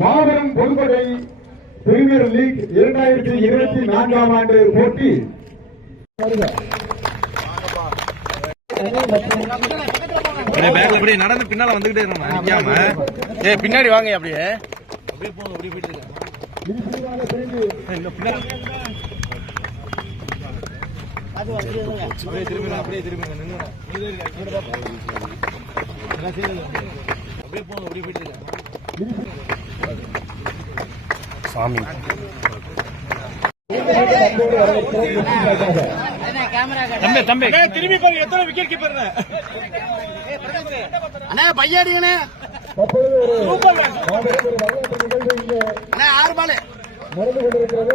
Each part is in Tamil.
மாபெரும் பொதுப்படை பிரீமியர் லீக் இரண்டாயிரத்தி இருபத்தி நான்காம் ஆண்டு போட்டி. நடந்து பின்னால வந்துகிட்டே இருக்கணும் நிக்காம. ஏய் பின்னாடி வாங்க அப்படியே. அப்படியே போங்க அப்படியே போயிட்டு அப்படியே திரும்பிங்க அப்படியே திரும்பிங்க நின்னுங்க சாமி. தம்பி தம்பி. திரும்பி போங்க. எத்தனை விக்கெட் கீப்பர் அண்ணா? பையாடிங்கண்ணே தற்பொழுது ஒரு மாபெரும் ஒரு வரலாற்று நிகழ்வு இங்கே அண்ணா ஆறு பால் நடந்து கொண்டிருக்கிறது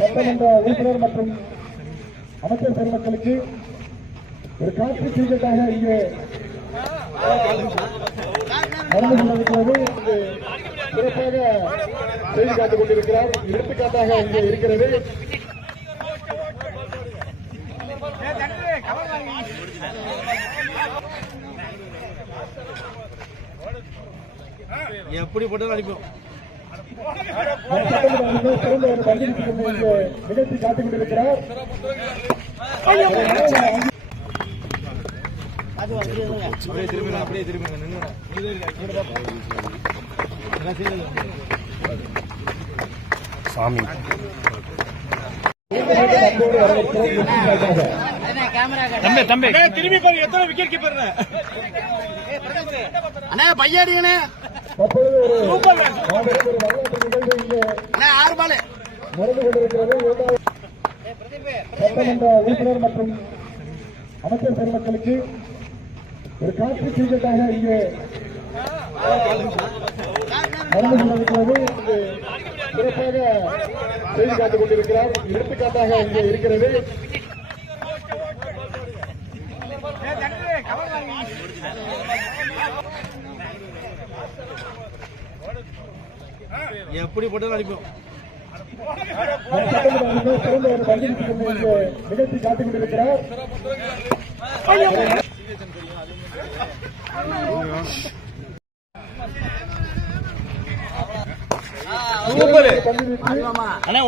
சட்டமன்ற உறுப்பினர் மற்றும் அமைச்சர் பெருமக்களுக்கு ஒரு காற்று சீக்கட்டாக இங்கே நடந்து கொண்டிருக்கிறது இங்கு சிறப்பாக செய்தி காத்துக் கொண்டிருக்கிறார். எடுத்துக்காட்டாக இங்கே இருக்கிறது. எப்படி போட்டாலும் அடிப்போம். நிகழ்ச்சி காத்துக் கொண்டிருக்கிறார். அப்படியே திரும்பிங்க அப்படியே நின்னுங்க சாமி. தம்பி தம்பி. திரும்பி போங்க. எத்தனை விக்கெட் கீப்பர் அண்ணா? பையாடிங்கண்ணே அண்ணா ஆறு பால் நடந்து கொண்டிருக்கிறது. இரண்டாவது சட்டமன்ற உறுப்பினர் மற்றும் அமைச்சர் பெருமக்களுக்கு ஒரு காற்று சீக்கட்டாக இங்கே நடந்து கொண்டிருக்கிறது சிறப்பாக செய்தி காத்துக் கொண்டிருக்கிறார். எடுத்துக்காட்டாக இங்கே இருக்கிறது. எப்படி போட்டாலும் அடிப்போம். சிறந்த ஒரு இங்கே நிகழ்ச்சி காத்துக் கொண்டிருக்கிறார். અને